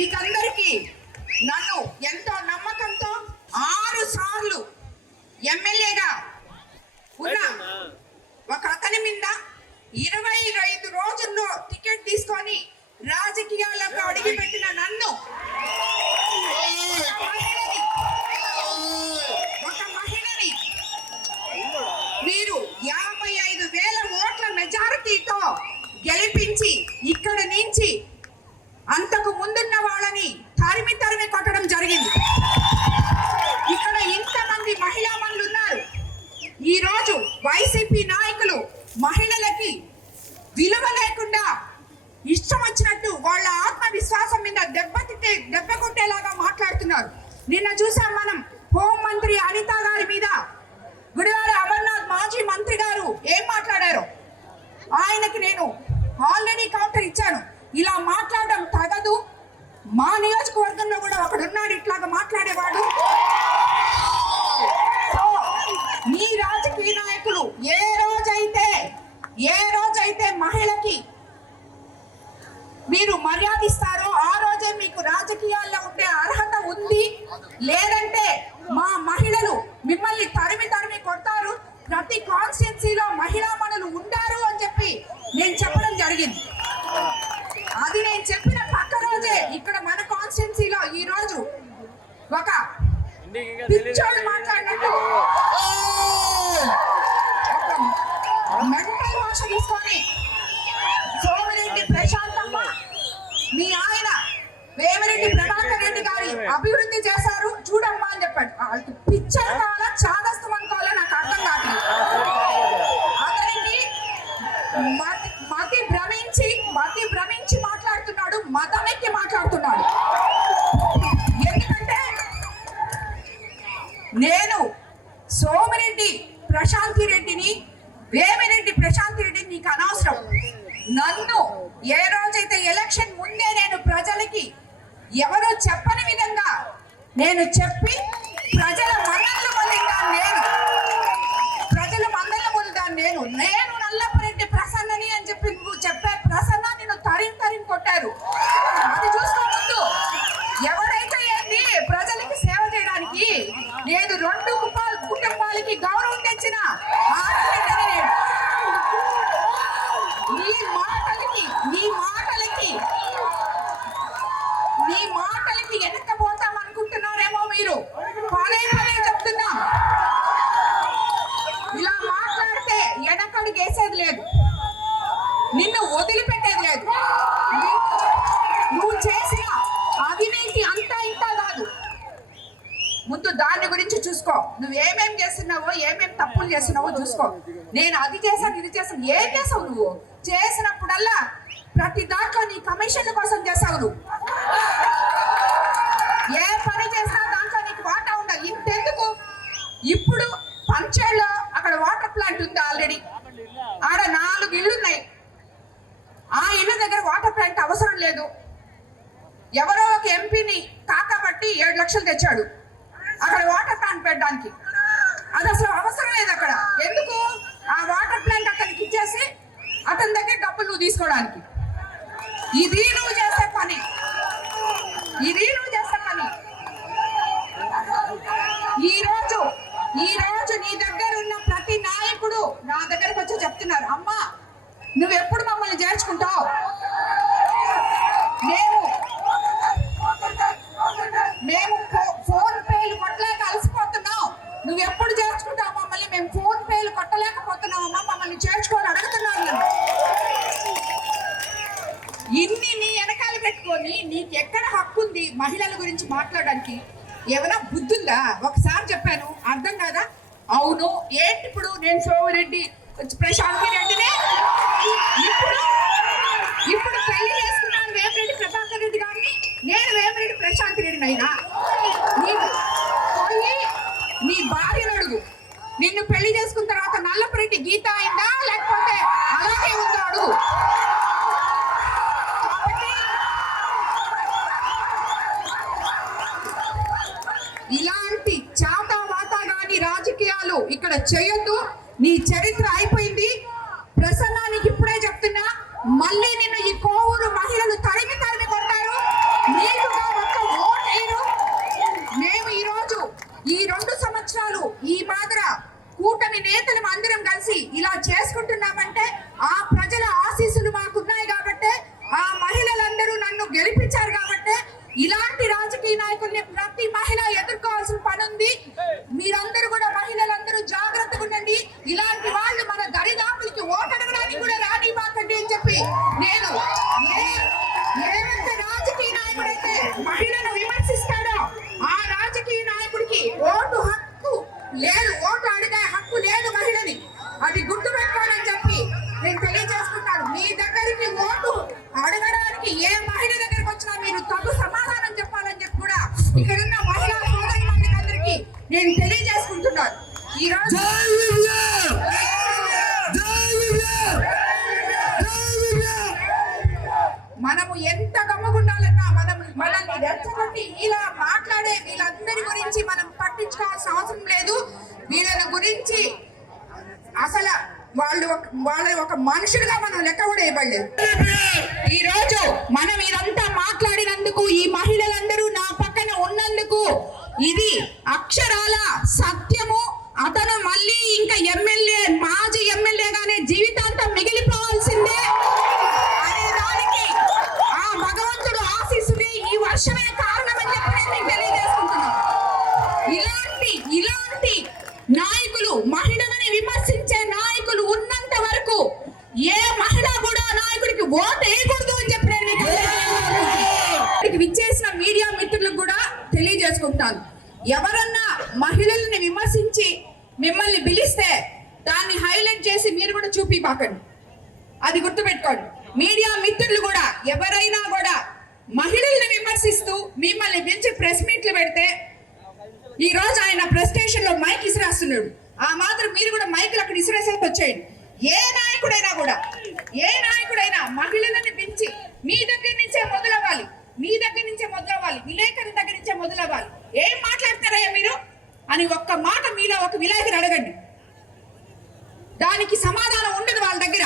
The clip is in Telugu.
మీకందరికీ నన్ను ఎంతో నమ్మకంతో 6 సార్లు ఎమ్మెల్యేగా ఉన్న ఒక అతని మీద 25 రోజుల్లో టికెట్ తీసుకొని రాజకీయాలకు అడిగిపెట్టిన నన్ను ఒక మహిళని మీరు 55,000 ఓట్ల మెజారిటీతో గెలిపించి ఇక్కడ నుంచి అంతకు ముందున్న వాళ్ళని తరిమి కొట్టడం జరిగింది. ఇక్కడ ఇంతమంది మహిళా మనులు ఉన్నారు. ఈ రోజు వైసీపీ నాయకులు మహిళలకి విలువ లేకుండా ఇష్టం వచ్చినట్టు వాళ్ళ ఆత్మవిశ్వాసం మీద దెబ్బ కొట్టేలాగా మాట్లాడుతున్నారు. నిన్న చూసాం మనం హోంమంత్రి అనిత గారి మీద గుడివాడ అమర్నాథ్ మాజీ మంత్రి గారు ఏం మాట్లాడారో ఆయనకి నేను ఆల్రెడీ కౌంటర్ ఇచ్చాను. ఇలా మాట్లాడడం తగదు. మా నియోజకవర్గంలో కూడా ఒకడున్నాడు ఇట్లాగా మాట్లాడేవాడు. సో మీ రాజకీయ నాయకులు ఏ రోజైతే మహిళకి మీరు మర్యాద ఇస్తారో ఆ రోజే మీకు రాజకీయాల్లో ఉండే అర్హత ఉంది. లేదంటే మా మహిళలు మిమ్మల్ని తరిమి కొడతారు. ప్రతి కాన్స్టిట్యున్సీలో మహిళా మనులు ఉండారు అని చెప్పి నేను చెప్పడం జరిగింది. అది నేను చెప్పిన పక్క రోజే ఇక్కడ మన కాన్స్టిట్యున్సీలో ఈ రోజు ఒక పిచ్చోడు మాట్లాడినట్టు ఒక మెంటల్ భాష తీసుకొని సోమిరెడ్డి ప్రశాంతమ్మ మీ ఆయన వేమిరెడ్డి ప్రభాకర్ రెడ్డి గారి అభివృద్ధి చేశారు చూడమ్మా అని చెప్పాడు. వాళ్ళకి పిచ్చర్ కావాలా చాదస్తం అనుకోవాలా నాకు అర్థం కావట్లేదు. అతనికి మతి భ్రమించి మాట్లాడుతున్నాడు, మతమెక్కి మాట్లాడుతున్నాడు. ఎందుకంటే నేను సోమిరెడ్డి ప్రశాంతి రెడ్డిని వేమిరెడ్డి ప్రశాంతి రెడ్డిని నీకు అనవసరం. నన్ను ఏ రోజైతే ఎలక్షన్ ముందే నేను ప్రజలకి ఎవరో చెప్పని విధంగా నేను చెప్పి ప్రజల మన్ననలు పొందాను. నేను నల్లపరెడ్డి ప్రసన్నని అని చెప్పి నువ్వు చెప్పే ప్రసన్న నిన్ను తరిం కొట్టారు. అది చూసుకో ముందు. ఎవరైతే ఏంది ప్రజలకి సేవ చేయడానికి నేను 2 కుటుంబాలకి గౌరవం తెచ్చిన ఆడబిడ్డని నేను. నీ మాటలకి వెనక్కపోతాం అనుకుంటున్నారేమో మీరు. పదే చెప్తున్నా, ఇలా మాట్లాడితే వెనకడికి వేసేది లేదు, నిన్ను వదిలిపెట్టేది లేదు. నువ్వు చేసిన అవినీతి అంతా ఇంత కాదు. ముందు దాని గురించి చూసుకో. నువ్వు ఏమేం చేస్తున్నావో ఏమేం తప్పులు చేస్తున్నావో చూసుకో. నేను అది చేశాను ఇది చేశాను. ఏం చేసావు నువ్వు? చేసినప్పుడల్లా ప్రతి దాంట్లో నీ కమిషన్ల కోసం చేసావు. నువ్వు ఏ పని చేసినా దాంట్లో నీకు వాటా ఉండాలి. ఇంతెందుకు, ఇప్పుడు పంచేలో అక్కడ వాటర్ ప్లాంట్ ఉంది ఆల్రెడీ. ఆడ 4 ఇళ్ళు ఉన్నాయి. ఆ ఇళ్ళ దగ్గర వాటర్ ప్లాంట్ అవసరం లేదు. ఎవరో ఒక ఎంపీని కాకబట్టి 7 లక్షలు తెచ్చాడు అక్కడ వాటర్ ప్లాంట్ పెట్టడానికి. అది అసలు అవసరం లేదు అక్కడ. ఎందుకు? ఆ వాటర్ ప్లాంట్ అతనికి ఇచ్చేసి అతని దగ్గర డబ్బులు నువ్వు తీసుకోవడానికి. ఇది నువ్వు చేసే పని. ఈ రోజు నీ దగ్గర ఉన్న ప్రతి నాయకుడు నా దగ్గరకు వచ్చి చెప్తున్నారు, అమ్మా నువ్వు ఎప్పుడు మమ్మల్ని చేర్చుకుంటావు? మేము ఫోన్ పేలు కొట్టలేక అలసిపోతున్నావు. నువ్వు ఎప్పుడు చేర్చుకుంటావు మమ్మల్ని? మేము ఫోన్ పేలు కొట్టలేకపోతున్నావమ్మా, మమ్మల్ని చేర్చుకొని అడుగుతున్నాను. ఇన్ని నీ వెనకాల పెట్టుకొని నీకు ఎక్కడ హక్కు ఉంది మహిళల గురించి మాట్లాడడానికి? ఏమైనా బుద్ధుందా? ఒకసారి చెప్పాను అర్థం కాదా? అవును ఏంటి ఇప్పుడు నేను సోమిరెడ్డి ప్రశాంతి రెడ్డినే ఇప్పుడు పెళ్లి చేసుకున్నాను వేమిరెడ్డి ప్రభాకర్ రెడ్డి గారిని. నేను వేమిరెడ్డి ప్రశాంతి రెడ్డిని అయినా పోయి నీ భార్యను అడుగు. నిన్ను పెళ్లి చేసుకున్న తర్వాత నల్లపరెడ్డి గీత అయిందా లేకపోతే అలాగే ఉందో అడుగు. ఇలాంటి చాతావాతాగాని రాజకీయాలు ఇక్కడ చేయొద్దు. నీ చరిత్ర అయిపోయింది. ప్రసన్నానికి ఇప్పుడే చెప్తున్నా, మళ్ళీ నిన్ను ఈ కోవూరు మహిళలు తరిమి కొడతారు. నీకు నేను తెలియజేసుకుంటున్నాను. ఈరోజు మనము ఎంత గమ్మగుండాలన్నా మనల్ని రెచ్చగొట్టి ఇలా మాట్లాడే వీళ్ళందరి గురించి మనం పట్టించుకోవాల్సిన అవసరం లేదు. వీళ్ళని గురించి అసలు వాళ్ళ ఒక మనుషులుగా మనం లెక్క కూడా ఇవ్వలేదు. ఈ రోజు మనం ఇదంతా మాట్లాడినందుకు, ఈ మహిళలందరూ నా పక్కన ఉన్నందుకు ఇది అక్షరాల సత్యము. అతను మళ్ళీ ఇంకా ఎమ్మెల్యే, మాజీ ఎమ్మెల్యేగానే జీవితాంతం మిగిలిపోవాల్సిందే అనే దానికి ఆ భగవంతుడు ఆశీస్సులే ఈ వర్షమే కారణమని చెప్పి నేను తెలియజేసుకుంటున్నాను. ఇలాంటి నాయకులు, మహిళలని విమర్శించే నాయకులు ఉన్నంత వరకు ఏ మహిళ కూడా నాయకుడికి ఓటు వేయకూడదు అని చెప్పి నేను విచ్చేసిన మీడియా మిత్రులకు కూడా తెలియజేసుకుంటాను. ఎవరన్నా మహిళల్ని విమర్శించి మిమ్మల్ని పిలిస్తే దాన్ని హైలైట్ చేసి మీరు కూడా చూపిపాకండి. అది గుర్తుపెట్టుకోండి. మీడియా మిత్రులు కూడా ఎవరైనా కూడా మహిళల్ని విమర్శిస్తూ మిమ్మల్ని పిలిచి ప్రెస్ మీట్లు పెడితే, ఈ రోజు ఆయన ప్రెస్ స్టేషన్ లో మైక్ ఇసిరేస్తున్నాడు, ఆ మాత్రం మీరు కూడా మైకులు అక్కడ ఇసిరేసేసి వచ్చేయండి. ఏ నాయకుడైనా మహిళలను పెంచి మీ దగ్గర నుంచే మొదలవ్వాలి, విలేకరుల దగ్గర నుంచే మొదలవ్వాలి. ఏం మాట్లాడుతున్నారయ్యా మీరు అని ఒక్క మాట మీలో ఒక విలేకరు అడగండి, దానికి సమాధానం ఉండదు వాళ్ళ దగ్గర.